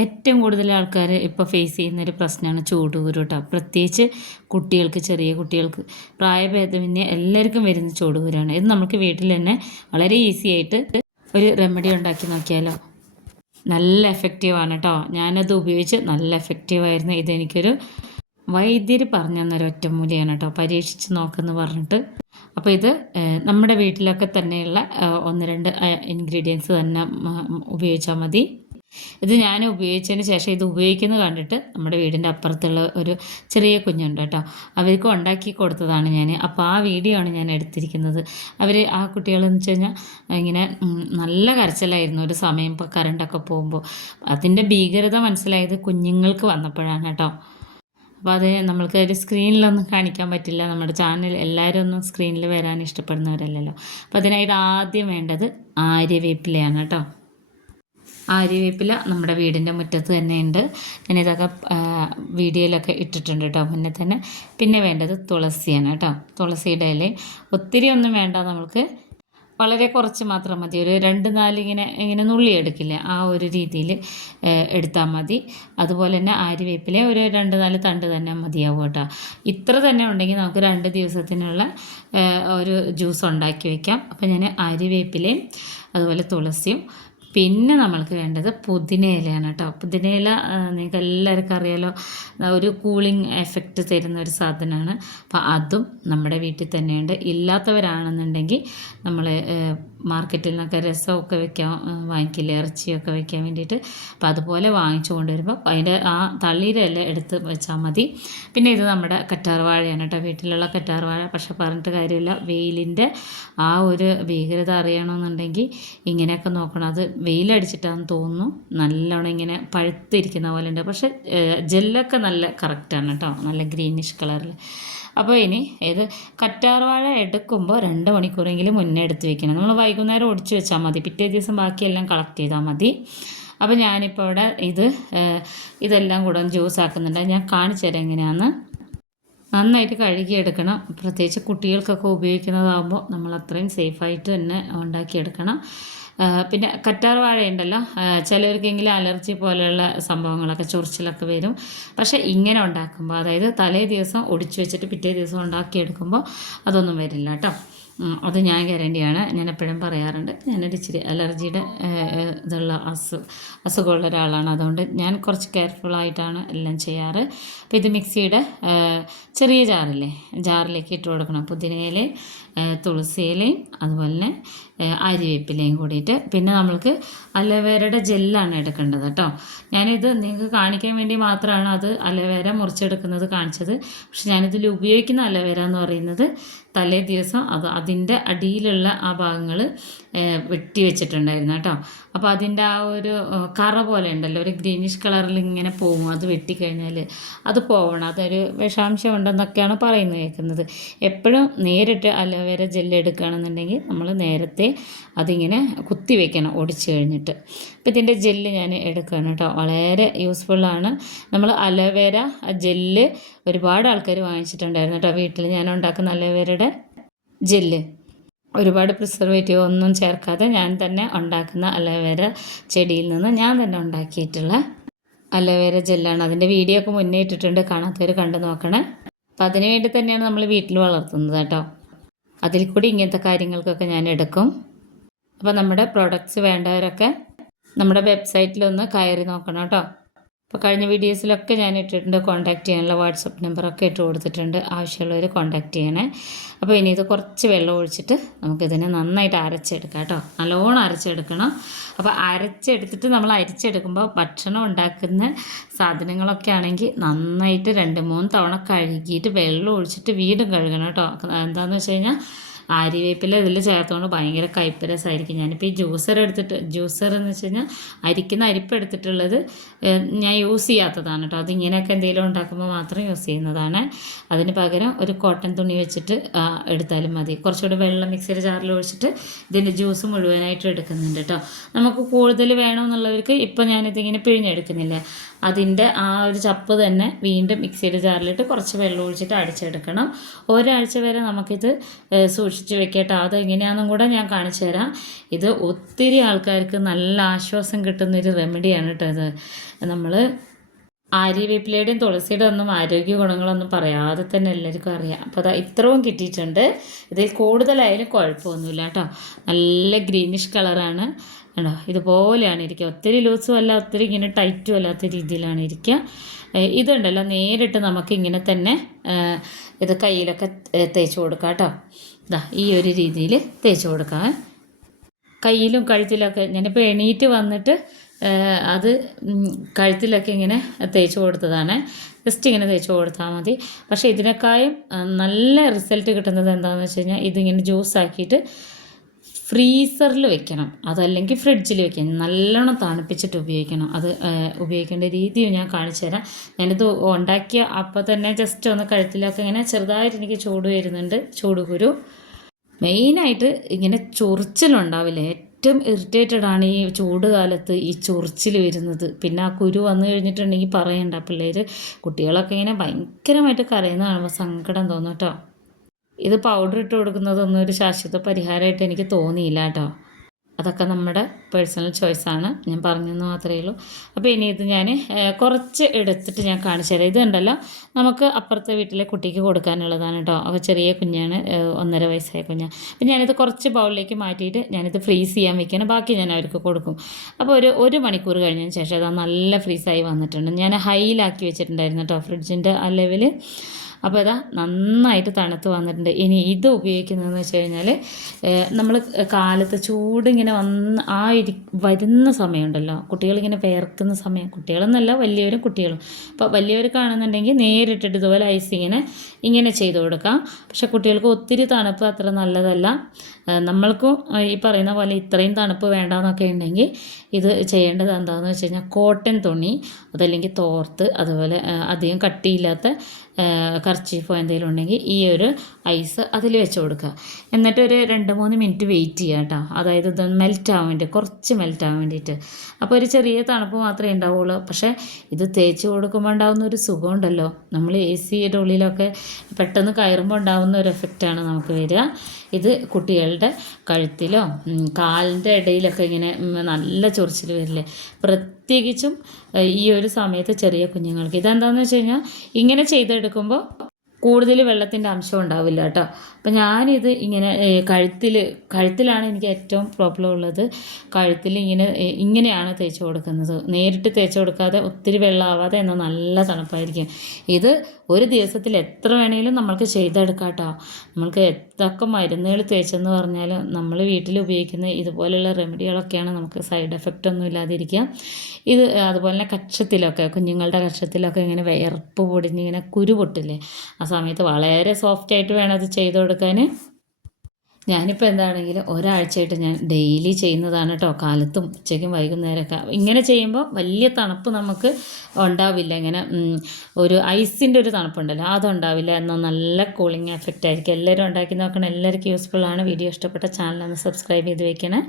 ഏറ്റവും കൂടുതൽ ആൾക്കാർ ഇപ്പോൾ ഫേസ് ചെയ്യുന്നൊരു പ്രശ്നമാണ് ചൂടുകുരു കേട്ടോ. പ്രത്യേകിച്ച് കുട്ടികൾക്ക്, ചെറിയ കുട്ടികൾക്ക്, പ്രായഭേദമന്യേ എല്ലാവർക്കും വരുന്ന ചൂടുകുരാണ്. ഇത് നമുക്ക് വീട്ടിൽ തന്നെ വളരെ ഈസി ആയിട്ട് ഒരു റെമഡി ഉണ്ടാക്കി നോക്കിയാലോ. നല്ല എഫക്റ്റീവാണ് കേട്ടോ. ഞാനത് ഉപയോഗിച്ച് നല്ല എഫക്റ്റീവായിരുന്നു. ഇതെനിക്കൊരു വൈദ്യർ പറഞ്ഞു തന്നൊരു ഒറ്റമൂലിയാണ് കേട്ടോ. പരീക്ഷിച്ച് നോക്കുമെന്ന് പറഞ്ഞിട്ട്. അപ്പോൾ ഇത് നമ്മുടെ വീട്ടിലൊക്കെ തന്നെയുള്ള 1-2 ഇൻഗ്രീഡിയൻസ് തന്നെ ഉപയോഗിച്ചാൽ മതി. ഇത് ഞാൻ ഉപയോഗിച്ചതിന് ശേഷം ഇത് ഉപയോഗിക്കുന്നത് കണ്ടിട്ട് നമ്മുടെ വീടിൻ്റെ അപ്പുറത്തുള്ള ഒരു ചെറിയ കുഞ്ഞുണ്ട് കേട്ടോ, അവർക്ക് ഉണ്ടാക്കി കൊടുത്തതാണ് ഞാൻ. അപ്പോൾ ആ വീഡിയോ ആണ് ഞാൻ എടുത്തിരിക്കുന്നത്. ആ കുട്ടികളെന്ന് വെച്ച് കഴിഞ്ഞാൽ ഇങ്ങനെ നല്ല കരച്ചിലായിരുന്നു ഒരു സമയം, ഇപ്പോൾ കറണ്ടൊക്കെ പോകുമ്പോൾ. അതിൻ്റെ ഭീകരത മനസ്സിലായത് കുഞ്ഞുങ്ങൾക്ക് വന്നപ്പോഴാണ് കേട്ടോ. അപ്പോൾ അത് നമ്മൾക്ക് ഒരു സ്ക്രീനിലൊന്നും കാണിക്കാൻ പറ്റില്ല. നമ്മുടെ ചാനൽ എല്ലാവരും ഒന്നും സ്ക്രീനിൽ വരാൻ ഇഷ്ടപ്പെടുന്നവരല്ലല്ലോ. അപ്പോൾ അതിനായിട്ട് ആദ്യം വേണ്ടത് ആര്യവേപ്പിലയാണ് കേട്ടോ. ആര്യവേപ്പില നമ്മുടെ വീടിൻ്റെ മുറ്റത്ത് തന്നെ ഉണ്ട്. ഞാനിതൊക്കെ വീഡിയോയിലൊക്കെ ഇട്ടിട്ടുണ്ട് കേട്ടോ മുന്നേ തന്നെ. പിന്നെ വേണ്ടത് തുളസിയാണ് കേട്ടോ. തുളസിയുടെ ഇല ഒത്തിരി ഒന്നും വേണ്ട, നമുക്ക് വളരെ കുറച്ച് മാത്രം മതി. ഒരു 2-4 ഇങ്ങനെ നുള്ളി എടുക്കില്ല, ആ ഒരു രീതിയിൽ എടുത്താൽ മതി. അതുപോലെ തന്നെ ആര്യവേപ്പില ഒരു 2-4 തണ്ട് തന്നെ മതിയാവും കേട്ടോ. ഇത്ര തന്നെ ഉണ്ടെങ്കിൽ നമുക്ക് 2 ദിവസത്തിനുള്ള ഒരു ജ്യൂസ് ഉണ്ടാക്കി വയ്ക്കാം. അപ്പോൾ ഞാൻ ആര്യവേപ്പിലയും അതുപോലെ തുളസിയും, പിന്നെ നമ്മൾക്ക് വേണ്ടത് പുതിനയിലയാണ് കേട്ടോ. പുതിനയില നിങ്ങൾക്ക് എല്ലാവർക്കും അറിയാലോ, ഒരു കൂളിംഗ് എഫക്റ്റ് തരുന്ന ഒരു സാധനമാണ്. അപ്പോൾ അതും നമ്മുടെ വീട്ടിൽ തന്നെയുണ്ട്. ഇല്ലാത്തവരാണെന്നുണ്ടെങ്കിൽ നമ്മൾ മാർക്കറ്റിൽ നിന്നൊക്കെ രസമൊക്കെ വാങ്ങിക്കില്ലേ, ഇറച്ചിയൊക്കെ വയ്ക്കാൻ വേണ്ടിയിട്ട്. അപ്പോൾ അതുപോലെ വാങ്ങിച്ചു കൊണ്ടുവരുമ്പോൾ അതിൻ്റെ ആ തളിരെല്ലാം എടുത്ത് വെച്ചാൽ മതി. പിന്നെ ഇത് നമ്മുടെ കറ്റാർവാഴയാണ് കേട്ടോ, വീട്ടിലുള്ള കറ്റാർവാഴ. പക്ഷെ പറഞ്ഞിട്ട് കാര്യമില്ല, വെയിലിൻ്റെ ആ ഒരു ഭീകരത അറിയണമെന്നുണ്ടെങ്കിൽ ഇങ്ങനെയൊക്കെ നോക്കണം. അത് വെയിലടിച്ചിട്ടാണെന്ന് തോന്നുന്നു, നല്ലോണം ഇങ്ങനെ പഴുത്തിരിക്കുന്ന പോലെ ഉണ്ട്. പക്ഷെ ജെല്ലൊക്കെ നല്ല കറക്റ്റാണ് കേട്ടോ, നല്ല ഗ്രീനിഷ് കളറിൽ. അപ്പോൾ ഇനി ഇത് കറ്റാർവാഴ എടുക്കുമ്പോൾ 2 മണിക്കൂറെങ്കിലും മുന്നേ എടുത്ത് വെക്കണം. നമ്മൾ വൈകുന്നേരം ഒടിച്ച് വെച്ചാൽ മതി, പിറ്റേ ദിവസം ബാക്കിയെല്ലാം കളക്ട് ചെയ്താൽ മതി. അപ്പോൾ ഞാനിപ്പോൾ ഇവിടെ ഇതെല്ലാം കൂടെ ജ്യൂസ് ആക്കുന്നുണ്ട്. ഞാൻ കാണിച്ചു തരാം എങ്ങനെയാണെന്ന്. നന്നായിട്ട് കഴുകിയെടുക്കണം. പ്രത്യേകിച്ച് കുട്ടികൾക്കൊക്കെ ഉപയോഗിക്കുന്നതാകുമ്പോൾ നമ്മൾ അത്രയും സേഫായിട്ട് തന്നെ ഉണ്ടാക്കിയെടുക്കണം. പിന്നെ കറ്റാർവാഴ ഉണ്ടല്ലോ, ചിലവർക്കെങ്കിലും അലർജി പോലെയുള്ള സംഭവങ്ങളൊക്കെ, ചൊറിച്ചിലൊക്കെ വരും. പക്ഷേ ഇങ്ങനെ ഉണ്ടാക്കുമ്പോൾ, അതായത് തലേ ദിവസം ഒടിച്ചു വെച്ചിട്ട് പിറ്റേ ദിവസം ഉണ്ടാക്കിയെടുക്കുമ്പോൾ അതൊന്നും വരില്ല കേട്ടോ. അത് ഞാൻ ഗ്യാരണ്ടിയാണ്. ഞാൻ എപ്പോഴും പറയാറുണ്ട്, ഞാനൊരു ഇച്ചിരി അലർജിയുടെ ഇതുള്ള അസുഖമുള്ള ഒരാളാണ്. അതുകൊണ്ട് ഞാൻ കുറച്ച് കെയർഫുള്ളായിട്ടാണ് എല്ലാം ചെയ്യാറ്. അപ്പോൾ ഇത് മിക്സിയുടെ ചെറിയ ജാറിലേക്ക് ഇട്ട് കൊടുക്കണം. പുതിനയിലയും തുളസിയിലയും അതുപോലെ തന്നെ ആര്യവേപ്പിലയും കൂടിയിട്ട്. പിന്നെ നമ്മൾക്ക് അലോവേരയുടെ ജെല്ലാണ് എടുക്കേണ്ടത് കേട്ടോ. ഞാനിത് നിങ്ങൾക്ക് കാണിക്കാൻ വേണ്ടി മാത്രമാണ് അത് അലോവേര മുറിച്ചെടുക്കുന്നത് കാണിച്ചത്. പക്ഷെ ഞാനിതിൽ ഉപയോഗിക്കുന്ന അലോവേര എന്ന് പറയുന്നത് തലേ ദിവസം അതിൻ്റെ അടിയിലുള്ള ആ ഭാഗങ്ങൾ വെട്ടി വെച്ചിട്ടുണ്ടായിരുന്നു കേട്ടോ. അപ്പോൾ അതിൻ്റെ ആ ഒരു കറ പോലെ ഉണ്ടല്ലോ, ഒരു ഗ്രീനിഷ് കളറിൽ ഇങ്ങനെ പോകും. അത് വെട്ടിക്കഴിഞ്ഞാൽ അത് പോവണം, അതൊരു വിഷാംശം ഉണ്ടെന്നൊക്കെയാണ് പറയുന്നത്, കേൾക്കുന്നത്. എപ്പോഴും നേരിട്ട് അലോവേര ജെല്ല് എടുക്കുകയാണെന്നുണ്ടെങ്കിൽ നമ്മൾ നേരത്തെ അതിങ്ങനെ കുത്തി വെക്കണം ഒടിച്ച് കഴിഞ്ഞിട്ട്. അപ്പോൾ ഇതിൻ്റെ ജെല്ല് ഞാൻ എടുക്കുകയാണ് കേട്ടോ. വളരെ യൂസ്ഫുള്ളാണ്. നമ്മൾ അലോവേര ജെല്ല് ഒരുപാട് ആൾക്കാർ വാങ്ങിച്ചിട്ടുണ്ടായിരുന്നു കേട്ടോ. വീട്ടിൽ ഞാൻ ഉണ്ടാക്കുന്ന അലോവേരയുടെ ജെല്ല് ഒരുപാട് പ്രിസർവേറ്റീവ് ഒന്നും ചേർക്കാതെ ഞാൻ തന്നെ ഉണ്ടാക്കുന്ന അലോവേര ചെടിയിൽ നിന്ന് ഞാൻ തന്നെ ഉണ്ടാക്കിയിട്ടുള്ള അലോവേര ജെല്ലാണ്. അതിൻ്റെ വീഡിയോ ഒക്കെ മുന്നേ ഇട്ടിട്ടുണ്ട്, കാണാത്തവർ കണ്ടു നോക്കണേ. അപ്പോൾ അതിനു വേണ്ടി തന്നെയാണ് നമ്മൾ വീട്ടിൽ വളർത്തുന്നത് കേട്ടോ. അതിൽ കൂടി ഇങ്ങനത്തെ കാര്യങ്ങൾക്കൊക്കെ ഞാൻ എടുക്കും. അപ്പോൾ നമ്മുടെ പ്രോഡക്റ്റ്സ് വേണ്ടവരൊക്കെ നമ്മുടെ വെബ്സൈറ്റിലൊന്ന് കയറി നോക്കണം കേട്ടോ. അപ്പോൾ കഴിഞ്ഞ വീഡിയോസിലൊക്കെ ഞാൻ ഇട്ടിട്ടുണ്ട്, കോൺടാക്റ്റ് ചെയ്യാനുള്ള വാട്സപ്പ് നമ്പറൊക്കെ ഇട്ട് കൊടുത്തിട്ടുണ്ട്. ആവശ്യമുള്ളവർ കോൺടാക്റ്റ് ചെയ്യണേ. അപ്പോൾ ഇനി ഇത് കുറച്ച് വെള്ളം ഒഴിച്ചിട്ട് നമുക്കിതിനെ നന്നായിട്ട് അരച്ചെടുക്കാം കേട്ടോ. നല്ലോണം അരച്ചെടുക്കണം. അപ്പോൾ അരച്ചെടുത്തിട്ട് നമ്മൾ അരിച്ചെടുക്കുമ്പോൾ ഭക്ഷണം ഉണ്ടാക്കുന്ന സാധനങ്ങളൊക്കെ ആണെങ്കിൽ നന്നായിട്ട് 2-3 തവണ കഴുകിയിട്ട് വെള്ളം ഒഴിച്ചിട്ട് വീണ്ടും കഴുകണം കേട്ടോ. എന്താണെന്ന് വെച്ച് കഴിഞ്ഞാൽ ആര്യവേപ്പില ഇതിൽ ചേർത്തുകൊണ്ട് ഭയങ്കര കയ്പ്പ് രസമായിരിക്കും. ഞാനിപ്പോൾ ഈ ജ്യൂസർ എന്ന് വെച്ച് കഴിഞ്ഞാൽ അരിക്കുന്ന അരിപ്പ് എടുത്തിട്ടുള്ളത് ഞാൻ യൂസ് ചെയ്യാത്തതാണ് കേട്ടോ. അതിങ്ങനെയൊക്കെ എന്തെങ്കിലും ഉണ്ടാക്കുമ്പോൾ മാത്രം യൂസ് ചെയ്യുന്നതാണ്. അതിന് പകരം ഒരു കോട്ടൺ തുണി വെച്ചിട്ട് എടുത്താലും മതി. കുറച്ചുകൂടി വെള്ളം മിക്സിയുടെ ജാറിൽ ഒഴിച്ചിട്ട് ഇതിൻ്റെ ജ്യൂസ് മുഴുവനായിട്ട് എടുക്കുന്നുണ്ട് കേട്ടോ. നമുക്ക് കൂടുതൽ വേണമെന്നുള്ളവർക്ക് ഇപ്പോൾ ഞാനിതിങ്ങനെ പിഴിഞ്ഞെടുക്കുന്നില്ല, അതിൻ്റെ ആ ഒരു ചപ്പ് തന്നെ വീണ്ടും മിക്സിയുടെ ജാറിലിട്ട് കുറച്ച് വെള്ളം ഒഴിച്ചിട്ട് അടിച്ചെടുക്കണം. ഒരാഴ്ച വരെ നമുക്കിത് സൂക്ഷിച്ച് വെക്കട്ടെ. അതെങ്ങനെയാണെന്നും കൂടെ ഞാൻ കാണിച്ചു തരാം. ഇത് ഒത്തിരി ആൾക്കാർക്ക് നല്ല ആശ്വാസം കിട്ടുന്നൊരു റെമഡിയാണ് കേട്ടോ. ഇത് നമ്മൾ ആര്യവേപ്പിലയുടെയും തുളസിയുടെ ഒന്നും ആരോഗ്യ ഗുണങ്ങളൊന്നും പറയാതെ തന്നെ എല്ലാവർക്കും അറിയാം. അപ്പോൾ അതാ ഇത്രയും കിട്ടിയിട്ടുണ്ട്. ഇതിൽ കൂടുതലായാലും കുഴപ്പമൊന്നുമില്ല കേട്ടോ. നല്ല ഗ്രീനിഷ് കളറാണ് കേട്ടോ. ഇതുപോലെയാണ് ഇരിക്കുക. ഒത്തിരി ലൂസും അല്ല, ഒത്തിരി ഇങ്ങനെ ടൈറ്റും അല്ലാത്ത രീതിയിലാണ് ഇരിക്കുക. ഇതുണ്ടല്ലോ നേരിട്ട് നമുക്ക് ഇങ്ങനെ തന്നെ ഇത് കയ്യിലൊക്കെ തേച്ച് കൊടുക്കാം കേട്ടോ. ഇതാ ഈ ഒരു രീതിയിൽ തേച്ച് കൊടുക്കാം. കയ്യിലും കഴുത്തിലൊക്കെ ഞാനിപ്പോൾ എണീറ്റ് വന്നിട്ട് അത് കഴുത്തിലൊക്കെ ഇങ്ങനെ തേച്ച് കൊടുത്തതാണ്. ജസ്റ്റ് ഇങ്ങനെ തേച്ച് കൊടുത്താൽ മതി. പക്ഷേ ഇതിനേക്കാളും നല്ല റിസൾട്ട് കിട്ടുന്നത് എന്താണെന്ന് വെച്ച് കഴിഞ്ഞാൽ ഇതിങ്ങനെ ജ്യൂസാക്കിയിട്ട് ഫ്രീസറിൽ വെക്കണം, അതല്ലെങ്കിൽ ഫ്രിഡ്ജിൽ വെക്കണം. നല്ലോണം തണുപ്പിച്ചിട്ട് ഉപയോഗിക്കണം. അത് ഉപയോഗിക്കേണ്ട രീതിയും ഞാൻ കാണിച്ചു തരാം. ഞാനിത് ഉണ്ടാക്കിയ അപ്പോൾ തന്നെ ജസ്റ്റ് ഒന്ന് കഴുത്തിലൊക്കെ ഇങ്ങനെ ചെറുതായിട്ട് എനിക്ക് ചൂട് വരുന്നുണ്ട്, ചൂടുകുരു. മെയിനായിട്ട് ഇങ്ങനെ ചൊറിച്ചിലുണ്ടാവില്ല. ഏറ്റവും ഇറിറ്റേറ്റഡ് ആണ് ഈ ചൂട് കാലത്ത് ഈ ചൊറിച്ചിൽ വരുന്നത്. പിന്നെ ആ കുരു വന്നു കഴിഞ്ഞിട്ടുണ്ടെങ്കിൽ പറയണ്ട, പിള്ളേർ കുട്ടികളൊക്കെ ഇങ്ങനെ ഭയങ്കരമായിട്ട് കരയുന്ന കാണുമ്പോൾ സങ്കടം തോന്നും കേട്ടോ. ഇത് പൗഡർ ഇട്ട് കൊടുക്കുന്നതൊന്നും ഒരു ശാശ്വത പരിഹാരമായിട്ട് എനിക്ക് തോന്നിയില്ല കേട്ടോ. അതൊക്കെ നമ്മുടെ പേഴ്സണൽ ചോയ്സാണ്, ഞാൻ പറഞ്ഞെന്ന് മാത്രമേ ഉള്ളൂ. അപ്പോൾ ഇനി ഇത് ഞാൻ കുറച്ച് എടുത്തിട്ട് ഞാൻ കാണിച്ചു തരാം. ഇതുണ്ടല്ലോ നമുക്ക് അപ്പുറത്തെ വീട്ടിലെ കുട്ടിക്ക് കൊടുക്കാനുള്ളതാണ് കേട്ടോ. അപ്പോൾ ചെറിയ കുഞ്ഞാണ്, 1.5 വയസ്സായ കുഞ്ഞാണ്. അപ്പോൾ ഞാനിത് കുറച്ച് ബൗളിലേക്ക് മാറ്റിയിട്ട് ഞാനിത് ഫ്രീസ് ചെയ്യാൻ വെക്കണം. ബാക്കി ഞാൻ അവർക്ക് കൊടുക്കും. അപ്പോൾ ഒരു മണിക്കൂർ കഴിഞ്ഞതിന് ശേഷം അത് നല്ല ഫ്രീസായി വന്നിട്ടുണ്ട്. ഞാൻ ഹൈയിലാക്കി വെച്ചിട്ടുണ്ടായിരുന്നു കേട്ടോ ഫ്രിഡ്ജിൻ്റെ ആ ലെവൽ. അപ്പോൾ ഇതാ നന്നായിട്ട് തണുത്ത് വന്നിട്ടുണ്ട്. ഇനി ഇത് ഉപയോഗിക്കുന്നതെന്ന് വെച്ച് കഴിഞ്ഞാൽ നമ്മൾ കാലത്ത് ചൂടിങ്ങനെ വരുന്ന സമയമുണ്ടല്ലോ, കുട്ടികളിങ്ങനെ വിയർക്കുന്ന സമയം, കുട്ടികളെന്നല്ല വലിയവരും കുട്ടികളും. അപ്പോൾ വലിയവർ കാണുന്നുണ്ടെങ്കിൽ നേരിട്ടിട്ട് ഇതുപോലെ ഐസ് ഇങ്ങനെ ചെയ്ത് കൊടുക്കാം. പക്ഷേ കുട്ടികൾക്ക് ഒത്തിരി തണുപ്പ് അത്ര നല്ലതല്ല. നമ്മൾക്കും ഈ പറയുന്ന പോലെ ഇത്രയും തണുപ്പ് വേണ്ടാന്നൊക്കെ ഉണ്ടെങ്കിൽ ഇത് ചെയ്യേണ്ടത് എന്താണെന്ന് വെച്ച് കഴിഞ്ഞാൽ കോട്ടൺ തുണി, അതല്ലെങ്കിൽ തോർത്ത്, അതുപോലെ അധികം കട്ടിയില്ലാത്ത കർച്ചീഫോ എന്തെങ്കിലും ഉണ്ടെങ്കിൽ ഈ ഒരു ഐസ് അതിൽ വെച്ച് കൊടുക്കുക. എന്നിട്ട് ഒരു 2-3 മിനിറ്റ് വെയിറ്റ് ചെയ്യുക കേട്ടോ. അതായത് ഇത് മെൽറ്റാവാൻ വേണ്ടി, കുറച്ച് മെൽറ്റാവാൻ വേണ്ടിയിട്ട്. അപ്പോൾ ഒരു ചെറിയ തണുപ്പ് മാത്രമേ ഉണ്ടാവുള്ളൂ. പക്ഷേ ഇത് തേച്ച് കൊടുക്കുമ്പോൾ ഉണ്ടാകുന്ന ഒരു സുഖമുണ്ടല്ലോ, നമ്മൾ സിയുടെ ഉള്ളിലൊക്കെ പെട്ടെന്ന് കയറുമ്പോൾ ഉണ്ടാകുന്ന ഒരു എഫക്റ്റാണ് നമുക്ക് വരിക. ഇത് കുട്ടികളുടെ കഴുത്തിലോ കാലിൻ്റെ ഇടയിലൊക്കെ ഇങ്ങനെ നല്ല ചൊറിച്ചിൽ വരില്ലേ, പ്രത്യേകിച്ചും ഈ ഒരു സമയത്ത് ചെറിയ കുഞ്ഞുങ്ങൾക്ക്. ഇതെന്താണെന്ന് വെച്ച് കഴിഞ്ഞാൽ ഇങ്ങനെ ചെയ്തെടുക്കുമ്പോൾ കൂടുതൽ വെള്ളത്തിൻ്റെ അംശം ഉണ്ടാവില്ല കേട്ടോ. അപ്പം ഞാനിത് ഇങ്ങനെ കഴുത്തിലാണ് എനിക്ക് ഏറ്റവും പ്രോബ്ലം ഉള്ളത്. കഴുത്തിൽ ഇങ്ങനെയാണ് തേച്ച് കൊടുക്കുന്നത്. നേരിട്ട് തേച്ച് കൊടുക്കാതെ ഒത്തിരി വെള്ളമാവാതെ എന്നാൽ നല്ല തണുപ്പായിരിക്കും. ഇത് ഒരു ദിവസത്തിൽ എത്ര വേണമെങ്കിലും നമ്മൾക്ക് ചെയ്തെടുക്കാം കേട്ടോ. നമ്മൾക്ക് എത്രയൊക്കെ മരുന്നുകൾ തേച്ചെന്ന് പറഞ്ഞാലും നമ്മൾ വീട്ടിൽ ഉപയോഗിക്കുന്ന ഇതുപോലെയുള്ള റെമഡികളൊക്കെയാണ് നമുക്ക് സൈഡ് എഫക്റ്റ് ഒന്നും ഇല്ലാതിരിക്കുക. ഇത് അതുപോലെ തന്നെ കക്ഷത്തിലൊക്കെ, കുഞ്ഞുങ്ങളുടെ കക്ഷത്തിലൊക്കെ ഇങ്ങനെ വിയർപ്പ് പൊടിഞ്ഞിങ്ങനെ കുരു പൊട്ടില്ലേ, ആ സമയത്ത് വളരെ സോഫ്റ്റായിട്ട് വേണം അത് ചെയ്ത് കൊടുക്കാൻ. ഞാനിപ്പോൾ എന്താണെങ്കിലും ഒരാഴ്ചയായിട്ട് ഞാൻ ഡെയിലി ചെയ്യുന്നതാണ് കേട്ടോ. കാലത്തും ഉച്ചയ്ക്കും വൈകുന്നേരമൊക്കെ ഇങ്ങനെ ചെയ്യുമ്പോൾ വലിയ തണുപ്പ് നമുക്ക് ഉണ്ടാവില്ല. ഇങ്ങനെ ഒരു ഐസിൻ്റെ ഒരു തണുപ്പുണ്ടല്ലോ, അതുണ്ടാവില്ല. എന്നാൽ നല്ല കൂളിംഗ് എഫക്റ്റ് ആയിരിക്കും. എല്ലാവരും ഉണ്ടാക്കി നോക്കണം. എല്ലാവർക്കും യൂസ്ഫുള്ളാണ്. വീഡിയോ ഇഷ്ടപ്പെട്ട ചാനലൊന്ന് സബ്സ്ക്രൈബ് ചെയ്ത് വെക്കണേ.